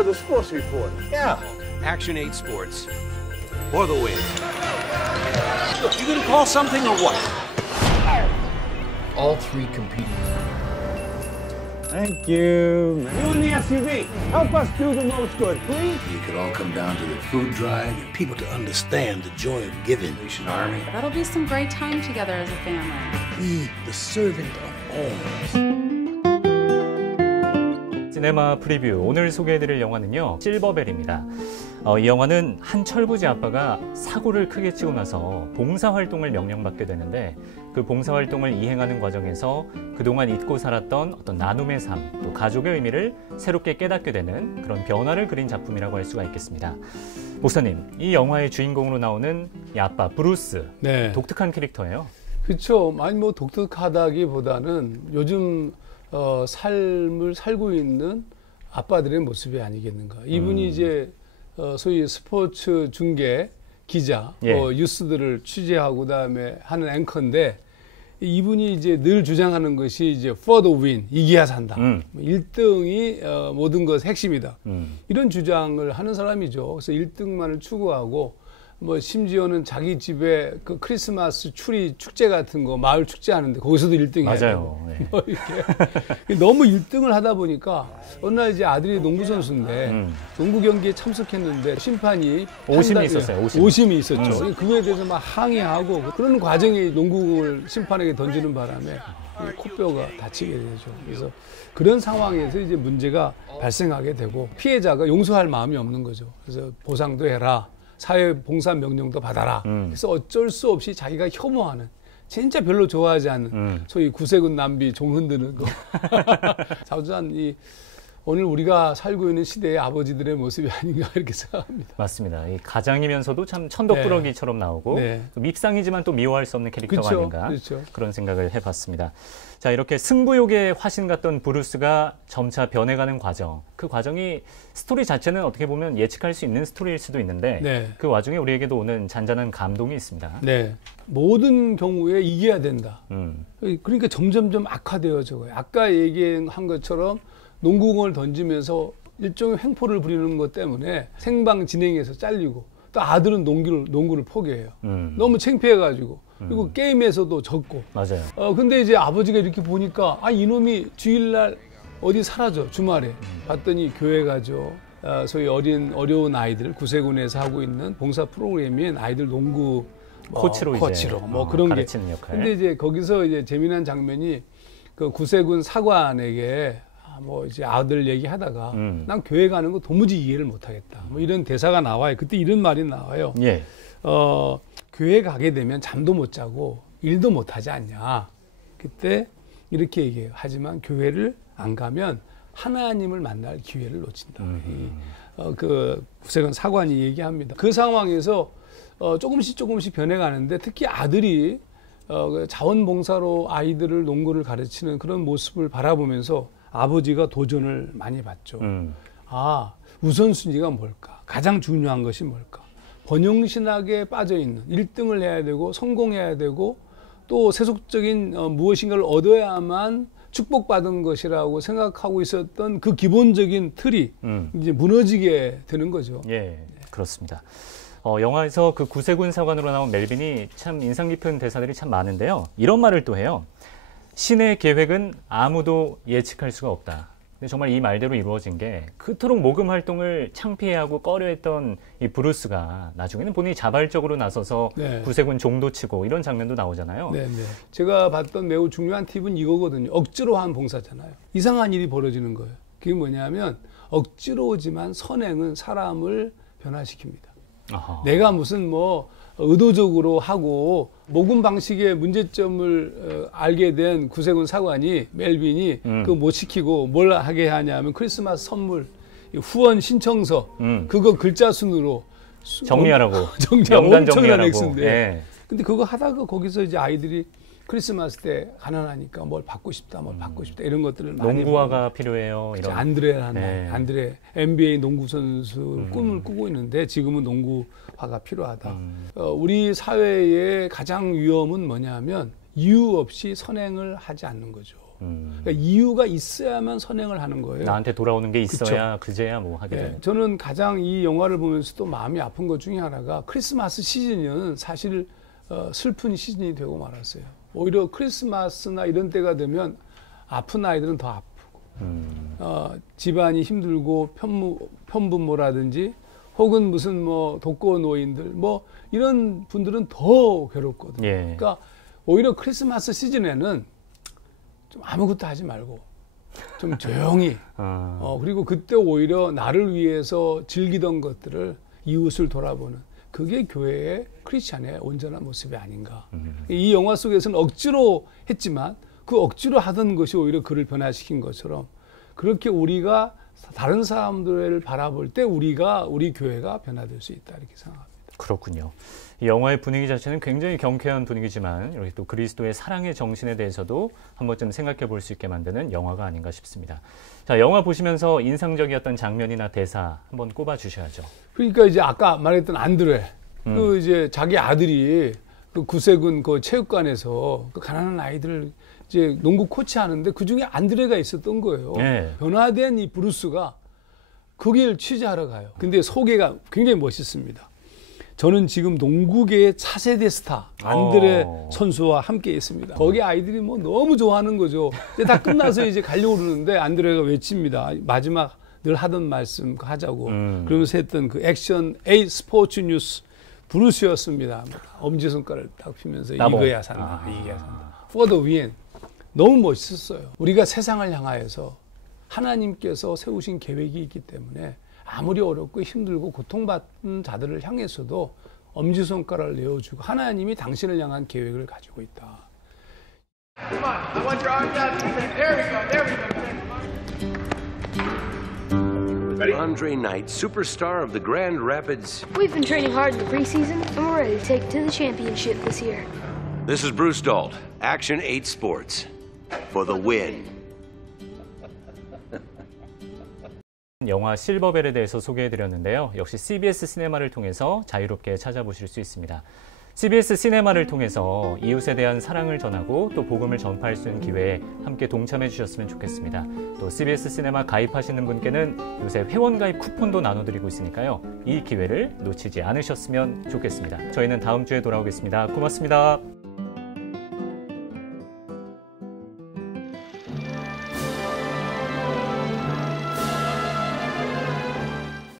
You're the sports reporter. Yeah. Action 8 Sports. For the win. Look, you gonna call something or what? All three competing. Thank you. You in the SUV. Help us do the most good, please. It could all come down to the food drive and people to understand the joy of giving. Army. That'll be some great time together as a family. Be the servant of all. 시네마 프리뷰 오늘 소개해드릴 영화는요 실버벨입니다. 이 영화는 한 철부지 아빠가 사고를 크게 치고 나서 봉사활동을 명령받게 되는데 그 봉사활동을 이행하는 과정에서 그동안 잊고 살았던 어떤 나눔의 삶, 또 가족의 의미를 새롭게 깨닫게 되는 그런 변화를 그린 작품이라고 할 수가 있겠습니다. 목사님, 이 영화의 주인공으로 나오는 이 아빠 브루스, 네. 독특한 캐릭터예요. 그렇죠. 많이 뭐 독특하다기보다는 요즘 삶을 살고 있는 아빠들의 모습이 아니겠는가. 이분이 이제 소위 스포츠 중계 기자, 예. 뉴스들을 취재하고 그다음에 하는 앵커인데 이분이 이제 늘 주장하는 것이 이제 for the win, 이겨야 산다. 1등이 모든 것의 핵심이다. 이런 주장을 하는 사람이죠. 그래서 1등만을 추구하고 뭐 심지어는 자기 집에 그 크리스마스 추리 축제 같은 거 마을 축제 하는데 거기서도 1등 해야 맞아요. 되고 뭐 이렇게 너무 1등을 하다 보니까 어느 날 이제 아들이 농구 선수인데 농구 경기에 참석했는데 심판이 오심이 있었어요. 오심이 있었죠. 그거에 대해서 막 항의하고 그런 과정에 농구공을 심판에게 던지는 바람에 코뼈가 다치게 되죠. 그래서 그런 상황에서 이제 문제가 발생하게 되고 피해자가 용서할 마음이 없는 거죠. 그래서 보상도 해라. 사회봉사 명령도 받아라. 그래서 어쩔 수 없이 자기가 혐오하는 진짜 별로 좋아하지 않는 소위 구세군 남비 종 흔드는 거. 자주한 이 오늘 우리가 살고 있는 시대의 아버지들의 모습이 아닌가 이렇게 생각합니다. 맞습니다. 이 가장이면서도 참 천덕꾸러기처럼 나오고 네. 밉상이지만 또 미워할 수 없는 캐릭터가 그쵸, 아닌가 그렇죠. 그런 생각을 해봤습니다. 자, 이렇게 승부욕의 화신 같던 브루스가 점차 변해가는 과정, 그 과정이 스토리 자체는 어떻게 보면 예측할 수 있는 스토리일 수도 있는데 네. 그 와중에 우리에게도 오는 잔잔한 감동이 있습니다. 네, 모든 경우에 이겨야 된다. 그러니까 점점점 악화되어져 가요. 아까 얘기한 것처럼 농구공을 던지면서 일종의 횡포를 부리는 것 때문에 생방 진행에서 잘리고 또 아들은 농구를 포기해요. 너무 창피해가지고 그리고 게임에서도 졌고. 맞아요. 근데 이제 아버지가 이렇게 보니까 이놈이 주일날 어디 사라져 주말에 봤더니 교회 가죠. 소위 어려운 아이들 구세군에서 하고 있는 봉사 프로그램인 아이들 농구 코치로 뭐 그런 게. 가르치는 역할. 근데 이제 거기서 이제 재미난 장면이 그 구세군 사관에게 뭐 이제 아들 얘기하다가 난 교회 가는 거 도무지 이해를 못하겠다. 뭐 이런 대사가 나와요. 그때 이런 말이 나와요. 예. 교회 가게 되면 잠도 못 자고 일도 못 하지 않냐. 그때 이렇게 얘기해요. 하지만 교회를 안 가면 하나님을 만날 기회를 놓친다. 그 구세군 사관이 얘기합니다. 그 상황에서 조금씩 변해가는데 특히 아들이 자원봉사로 아이들을 농구를 가르치는 그런 모습을 바라보면서 아버지가 도전을 많이 받죠. 우선순위가 뭘까? 가장 중요한 것이 뭘까? 번영신학에 빠져있는 1등을 해야 되고 성공해야 되고 또 세속적인 무엇인가를 얻어야만 축복받은 것이라고 생각하고 있었던 그 기본적인 틀이 이제 무너지게 되는 거죠. 예, 그렇습니다. 영화에서 그 구세군 사관으로 나온 멜빈이 참 인상 깊은 대사들이 참 많은데요. 이런 말을 또 해요. 신의 계획은 아무도 예측할 수가 없다. 근데 정말 이 말대로 이루어진 게 그토록 모금 활동을 창피해하고 꺼려했던 이 브루스가 나중에는 본인이 자발적으로 나서서 네. 구세군 종도 치고 이런 장면도 나오잖아요. 네. 제가 봤던 매우 중요한 팁은 이거거든요. 억지로 한 봉사잖아요. 이상한 일이 벌어지는 거예요. 그게 뭐냐면 억지로지만 선행은 사람을 변화시킵니다. 아하. 내가 무슨 뭐 의도적으로 하고 모금 방식의 문제점을 알게 된 구세군 사관이 멜빈이 그거 못 시키고 뭘 하게 하냐면 크리스마스 선물 후원 신청서 그거 글자 순으로 정리하라고 명단 정리하라고. 엑스인데 예. 근데 그거 하다가 거기서 이제 아이들이 크리스마스 때 가난하니까 뭘 받고 싶다 이런 것들을 많이 농구화가 필요해요. 이런. 안드레 NBA 농구 선수 꿈을 꾸고 있는데 지금은 농구화가 필요하다. 우리 사회의 가장 위험은 뭐냐면 이유 없이 선행을 하지 않는 거죠. 그러니까 이유가 있어야만 선행을 하는 거예요. 나한테 돌아오는 게 있어야 그제야 뭐 하게 되는. 저는 가장 이 영화를 보면서도 마음이 아픈 것 중에 하나가 크리스마스 시즌은 사실 슬픈 시즌이 되고 말았어요. 오히려 크리스마스나 이런 때가 되면 아픈 아이들은 더 아프고 집안이 힘들고 편부모라든지 혹은 무슨 뭐 독거 노인들 뭐 이런 분들은 더 괴롭거든요. 예. 그러니까 오히려 크리스마스 시즌에는 좀 아무것도 하지 말고 좀 조용히 그리고 그때 오히려 나를 위해서 즐기던 것들을 이웃을 돌아보는 그게 교회의 크리스찬의 온전한 모습이 아닌가. 이 영화 속에서는 억지로 했지만 그 억지로 하던 것이 오히려 그를 변화시킨 것처럼 그렇게 우리가 다른 사람들을 바라볼 때 우리 교회가 변화될 수 있다 이렇게 생각합니다. 그렇군요. 이 영화의 분위기 자체는 굉장히 경쾌한 분위기지만 이렇게 또 그리스도의 사랑의 정신에 대해서도 한 번쯤 생각해 볼 수 있게 만드는 영화가 아닌가 싶습니다. 자, 영화 보시면서 인상적이었던 장면이나 대사 한번 꼽아 주셔야죠. 그러니까 이제 아까 말했던 안드레, 그 이제 자기 아들이 그 구세군 그 체육관에서 그 가난한 아이들을 이제 농구 코치하는데 그 중에 안드레가 있었던 거예요. 네. 변화된 이 브루스가 거기를 취재하러 가요. 근데 소개가 굉장히 멋있습니다. 저는 지금 농구계의 차세대 스타 안드레 선수와 함께 있습니다. 거기 아이들이 뭐 너무 좋아하는 거죠. 이제 다 끝나서 이제 가려고 그러는데 안드레가 외칩니다. 마지막 늘 하던 말씀 하자고. 그러면서 했던 그 액션 A 스포츠 뉴스 브루스였습니다. 엄지손가락을 딱 피면서 이거야 산다. 이겨야 산다. For the win. 너무 멋있었어요. 우리가 세상을 향하여서 하나님께서 세우신 계획이 있기 때문에 아무리 어렵고 힘들고 고통받는 자들을 향해서도 엄지손가락을 내어주고 하나님이 당신을 향한 계획을 가지고 있다. Come on, I want your arms out. There we go, there we go. Ready? Andre Knight, superstar of the Grand Rapids. We've been training hard in the preseason, and we're ready to take it to the championship this year. This is Bruce Dalt, Action 8 Sports. For the win. 영화 실버벨에 대해서 소개해드렸는데요. 역시 CBS 시네마를 통해서 자유롭게 찾아보실 수 있습니다. CBS 시네마를 통해서 이웃에 대한 사랑을 전하고 또 복음을 전파할 수 있는 기회에 함께 동참해 주셨으면 좋겠습니다. 또 CBS 시네마 가입하시는 분께는 요새 회원 가입 쿠폰도 나눠드리고 있으니까요. 이 기회를 놓치지 않으셨으면 좋겠습니다. 저희는 다음 주에 돌아오겠습니다. 고맙습니다.